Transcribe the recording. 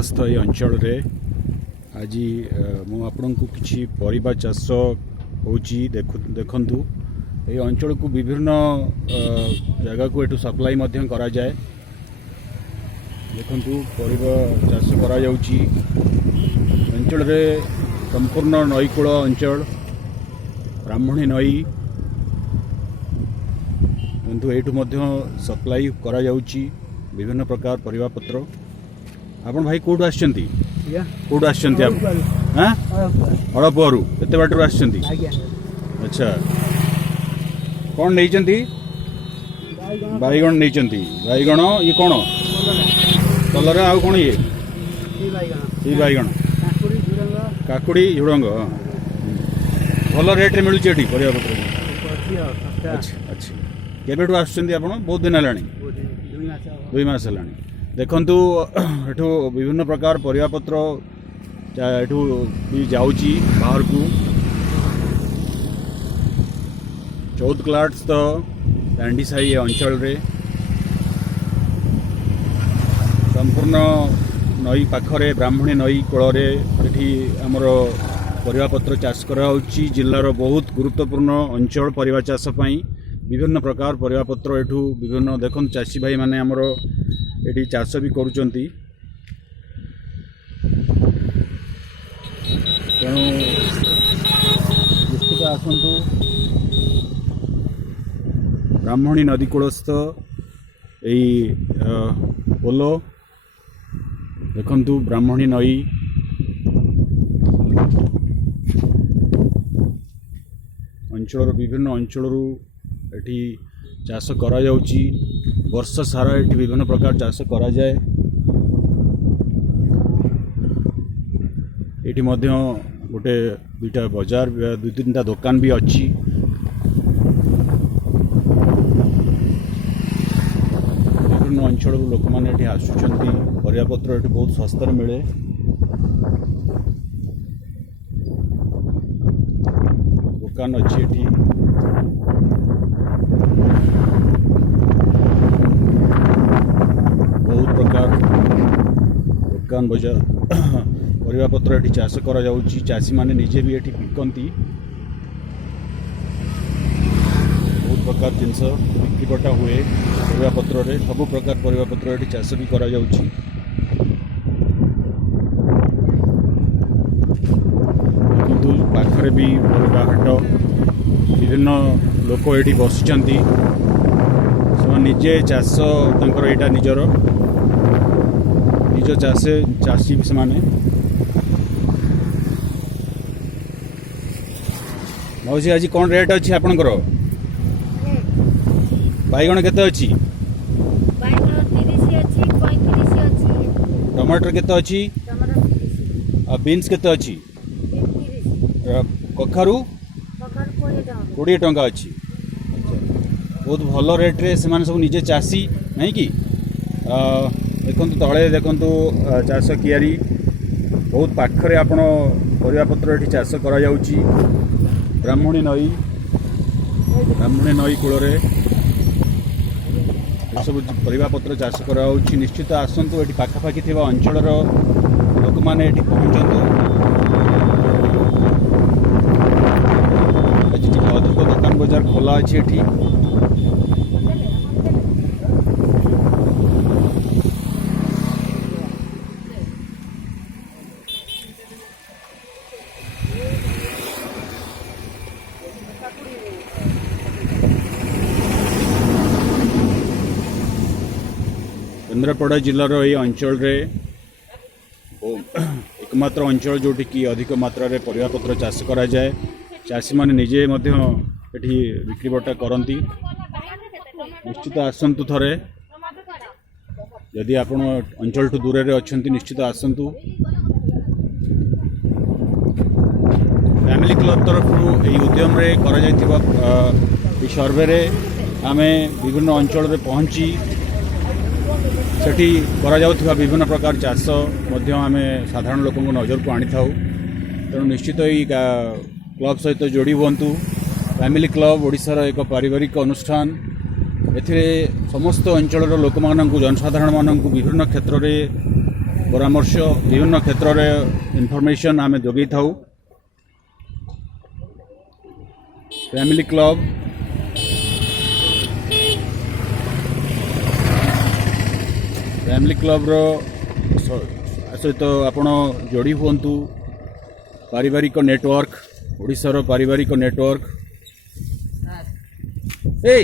निकटस्थ ये अंचल रे आज मु आपण को किछि परिबा चाष होची देखंतु ये अंचल को विभिन्न जगह को एटू सप्लाई मध्यम करा जाए। देखंतु परिबा चाष करा जाउची अंचल रे संपूर्ण नईकूल अंचल ब्राह्मणी नई किंतु एठू मध्य सप्लाई करा जाउची विभिन्न प्रकार परिबा पत्र। आपण भाई कोड आछंती कोड आछंती आप हां हड़पुरु एते बाटरू आछंती अच्छा कौन नहींचंती बैगण नहींचंती बैगण ये कौन कलर आ कौन ये बैगण काकुड़ी झुड़ंग भल रेट रे मिलुची एठी परिबा पत्र अच्छा अच्छा केबेठू आछंती आपण बहुत दिन हलाणी 2 मास हलाणी देखंतु एठू विभिन्न प्रकार परिबा पत्र एठू भी जाउची बाहर को 14 क्लाट्स तो दांडी साही अंचल रे संपूर्ण नई पाखरे ब्राह्मणी नई कूल आमर परिबा पत्र चाष कराउची जिल्लार बहुत गुरुत्वपूर्ण अंचल परिबा चाष पई विभिन्न प्रकार परिबा पत्र एठू विभिन्न देखन चाषी भाई माने आमर एठी चाष भी करूचंती तेणु निश्चित आसंतु ब्राह्मणी नदी कूलस्थ यही पोलो देखंतु ब्राह्मणी नई अंचल विभिन्न अंचल एठी चाष करा जाउची वर्ष सारा एठी विभिन्न प्रकार चाष करा जाए। एठी मध्य गोटे दुईटा बाजार 2-3टा दुकान भी अच्छी विभिन्न अंचल लोक मैंने एठी आसुचंती परिबा पत्र एठी बहुत सस्ता मिले। दुकान अच्छी एठी बहुत प्रकार दुकान बाजार परिबा पत्र एठी चाष करा जाउची चाषी माने निजे भी एठी बिकंती बहुत प्रकार जिनस बिक्री बटा हुए परिबा पत्र रे सब प्रकार परिबा पत्र एठी चाष भी करा जाउची। किंतु पाखरे भी परिबा हाट विभिन्न लोक एठी बसिचंती से निजे चाष तांकर एटा निजर निज चाषी से माने मौसी आज कौन रेट अच्छी आपणकर बैगण केते अच्छी टमाटर केते अच्छी बीन्स केते अच्छी कखारू 20 टंका अच्छी बहुत भल रेट रे से सब निजे चाषी नहीं कि देखु तले देखु चाष कियारी बहुत पाखरे आपण परिबा पत्र एठी चाष करा जाउची ब्राह्मणी नई कूल सब परिबा पत्र चाष करा जाउची। निश्चित आसंतु एठी पाखापाखि थिबा अंचलर लोक माने एठी पहुंचंतु आज अधिक दुकान बाजार खोला अछि एठी केन्द्रापड़ा जिलार ये अंचल रे एकमात्र अंचल जोटी की अधिक मात्रा रे परिबा पत्र चाष करा जाए। चाषी माने निजे मध्य एठी बिक्री बटा करंती। निश्चित आसंतु थरे यदि आपण अंचल टू दूर रे अछंती निश्चित आसंतु। फैमिली क्लब तरफ यही उद्यम रे करा जायतिबा सर्वे रे आमे विभिन्न अंचल रे पहुंची सेठी करा जाउथिबा विभिन्न प्रकार चाष मध्य आमे साधारण लोक नजर को आनी था। तेणु निश्चित ही क्लब सहित जोड़ी हुंतु। फैमिली क्लब ओडिशार एक पारिवारिक अनुष्ठान एथिरे समस्त अंचल लोक माननकु जनसाधारण माननकु विभिन्न क्षेत्र रे परामर्श विभिन्न क्षेत्र में इनफॉरमेशन आम जोगे था। फैमिली क्लब रो सहित आपण जोड़ी हूँ पारिवारिक नेटवर्क ओडिशार पारिवारिक नेटवर्क ए